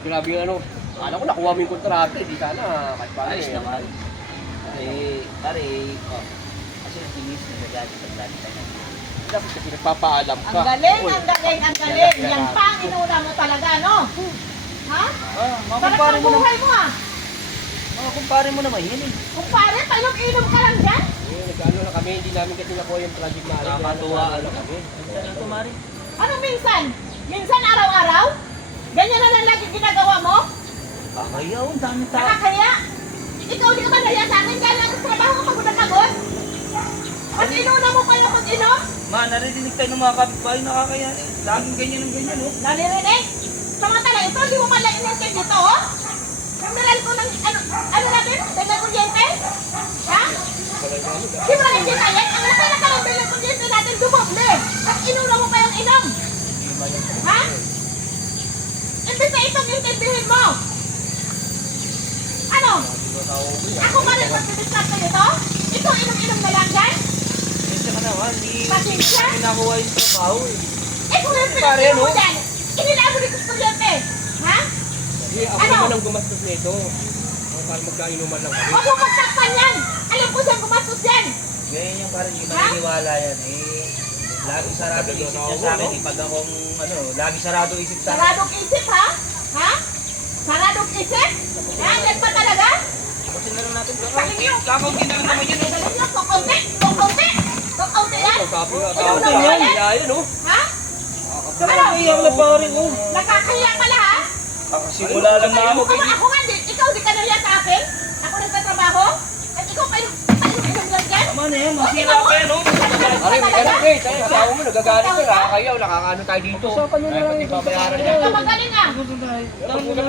grabe yung ano. Alam ko nakuha mo yung kontrata, di sana kahit paano Ayos eh. naman. Pare, kasi natinis na nagalit ang galit tayo. Dapat kasi nagpapaalam ka. Ang galing, Uy, ang galing, ang galing. Yan pa ang inuna mo talaga, no? Ha? Mga Sarap kumpare ng mo naman. buhay mo, ha? Mga kumpare mo naman yan eh. Kumpare, painom-inom ka lang dyan? nag-ano na kami, hindi namin kasi nakuha yung project na Nakakatuwa, ano ano. kami. Minsan lang kumari. Ano minsan? Minsan araw-araw? Ganyan na lang lagi ginagawa mo? Kakayaw, ang dami tao. Nakakaya? Ikaw di ka ba nahiya sa akin? Kaya lang sa trabaho ka pagod na pagod? Mas inuna mo pa yung mag-inom? Ma, naririnig tayo ng mga kapitbahay, nakakaya eh. Laging ganyan ang ganyan, oh. Naririnig? Samantala ito, di mo man lang inintend dito, oh? Mineral ko ng, ano natin? Dagdag kuryente? Ha? Di mo lang intend yan? Ang laki na ka ng dagdag kuryente natin, dumoble. At inuna mo pa yung inom. Ha? Imbis na itong intindihin mo. Ano? Ako ba rin magdidiscuss sa'yo to? Ikaw inom-inom na lang dyan? Minsan ka naman, Pasensya? hindi nakuha yung trabaho eh. Eh kung yung pinag-inom mo dyan, inilabo rin sa kuryente. Ha? Hindi, ako Ano? naman ang gumastos nito. Para magkainuman lang kami. Huwag mo magtakpan yan. Alam ko saan gumastos yan. Ganyan yung parang hindi Ha? maniniwala yan eh. Lagi sarado isip niya sa akin eh. Pag akong, ano, lagi sarado isip sa akin. Saradong isip, ha? Ha? Saradong isip? Ha? Yan pa talaga? Kasi na lang natin Sakin nyo. kakaunti na lang naman yun eh. Sakin nyo, kukunti. Kukunti. Kukunti yan. Sabi nga, Ikaw tao na yan. wala. Kaya yun, oh. Ha? Nakakaiyak na pa rin oh. Nakakahiya pala, ha? Simula lang na ako. Ako nga, ikaw di ka nahiya sa akin? Ako nagtatrabaho? At ikaw pa yung lang dyan? Tama na yan, masira pa yan oh. Aray, may ganun eh. Tayo, asawa mo, nagagalit ka. Nakakayaw, nakakaano tayo dito. Usapan nyo na lang. Pati babayaran Ikaw niya. magaling, ah. Dami Huwag ka